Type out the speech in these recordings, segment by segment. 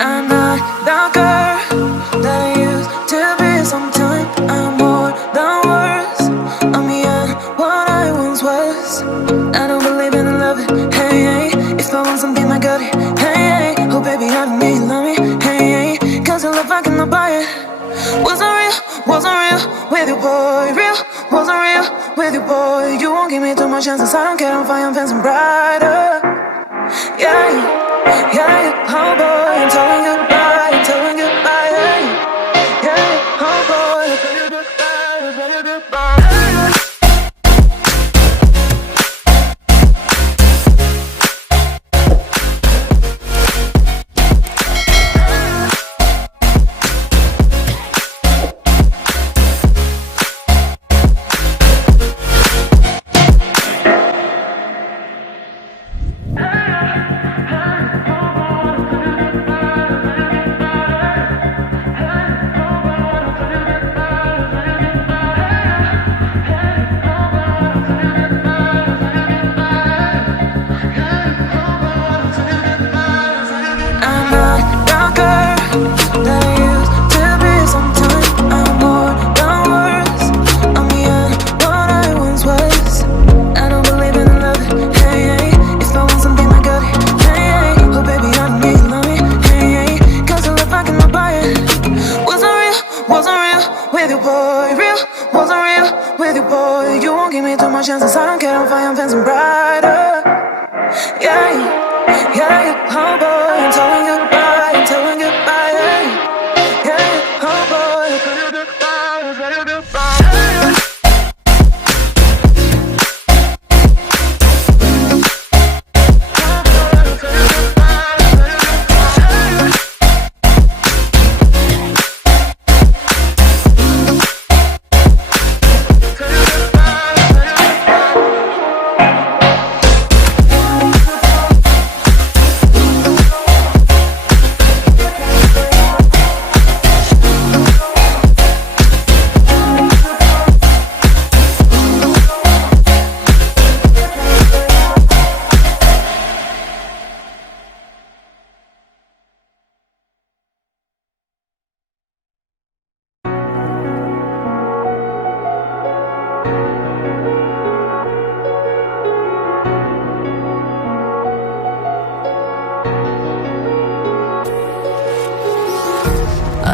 I'm not the girl that I used to be. Sometimes I'm more than words. I'm beyond what I once was. I don't believe in love it, hey, hey. If I want something, I got it, hey, hey. Oh baby, I don't need you, love me, hey, hey. Cause your love, I cannot buy it. Wasn't real with you, boy. Real, wasn't real with you, boy. You won't give me too much chances, I don't care, I'm fine, I'm fancy brighter. Yeah, yeah, oh boy, I'm telling goodbye, I'm telling goodbye, yeah, yeah, oh boy, I'm telling goodbye, I'm telling goodbye.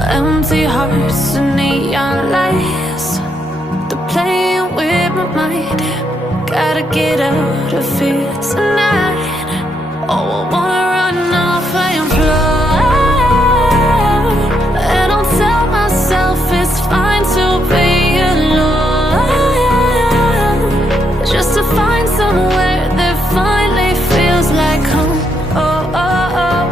Empty hearts and neon lights, they're playing with my mind. Gotta get out of here tonight. Oh, I wanna run off and fly. And I'll tell myself it's fine to be alone, just to find somewhere that finally feels like home. Oh, oh, oh.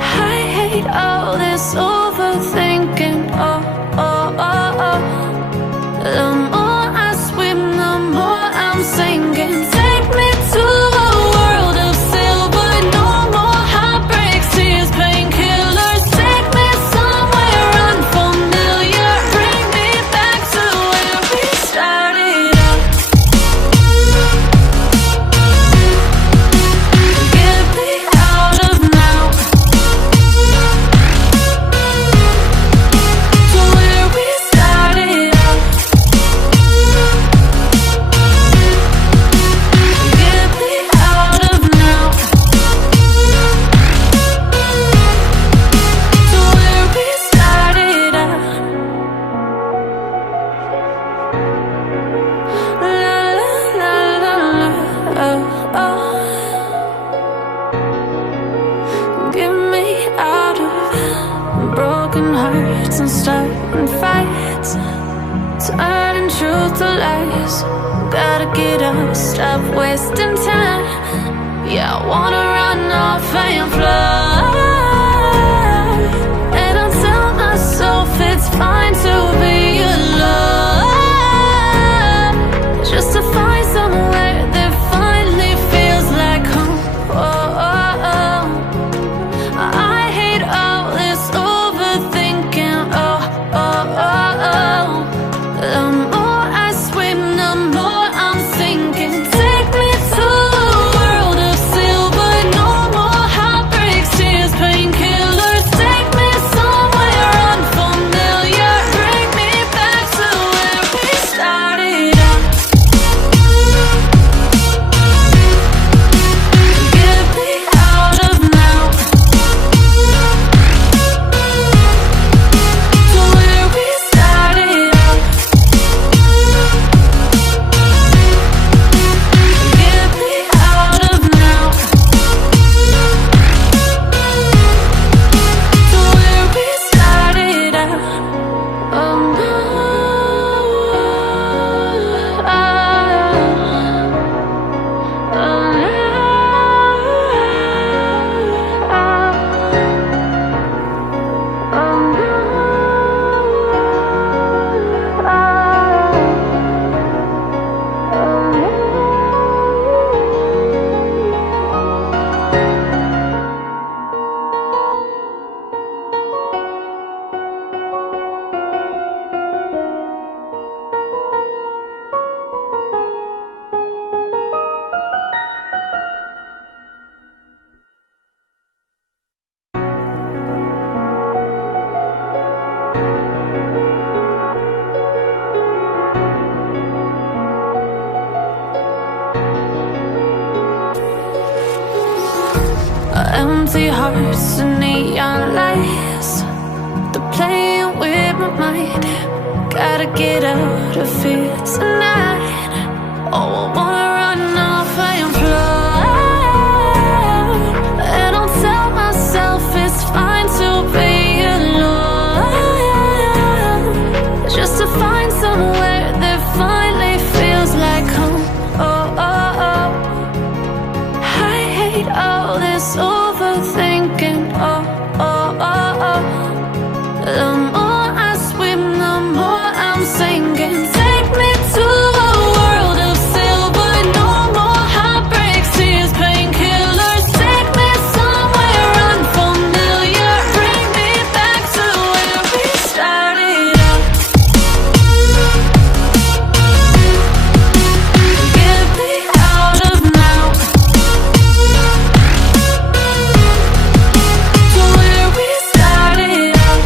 I hate all this overthinking, oh, oh, oh, oh. The more I swim, the more I'm sinking. Take me to a world of silver, no more heartbreaks, tears, painkillers. Take me somewhere unfamiliar, bring me back to where we started out. Get me out of now. And starting fights, turning truth to lies. Gotta get up, stop wasting time. Yeah, I wanna run off and fly. And I'll tell myself it's fine to be alone, just to find somewhere that finally feels like home. Oh, oh, oh. I hate all this overthinking. Oh, oh, oh, oh. The more I swim, the more I'm sinking. Take me to a world of silver, no more heartbreaks, tears, painkillers. Empty hearts and neon lights, they're playing with my mind. Gotta get out of here tonight. Oh, I wanna run off and fly. And I'll tell myself it's fine to be alone, just to find somewhere that finally feels like home. Oh, oh, oh. I hate all this overthinking. Oh, oh, oh, oh. The more I swim, the more I'm sinking. Take me to a world of silver. No more heartbreaks, tears, painkillers. Take me somewhere unfamiliar. Bring me back to where we started out. Get me out of now, to where we started out.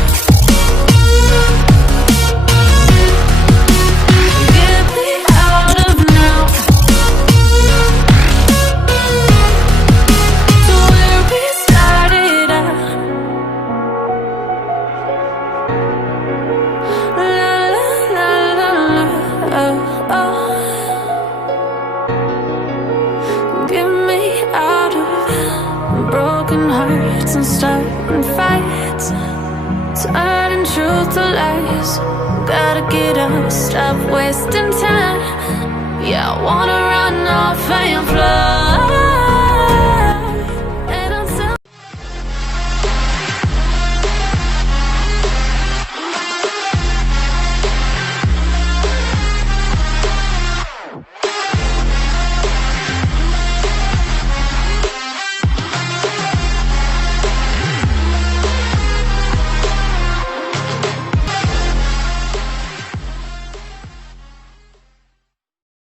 Get me out of now, to where we started out. La la la la la, oh, oh. Get me out of broken hearts and starting fights, turning truth to lies. Gotta get up, stop wasting time. Yeah, I wanna run off and fly.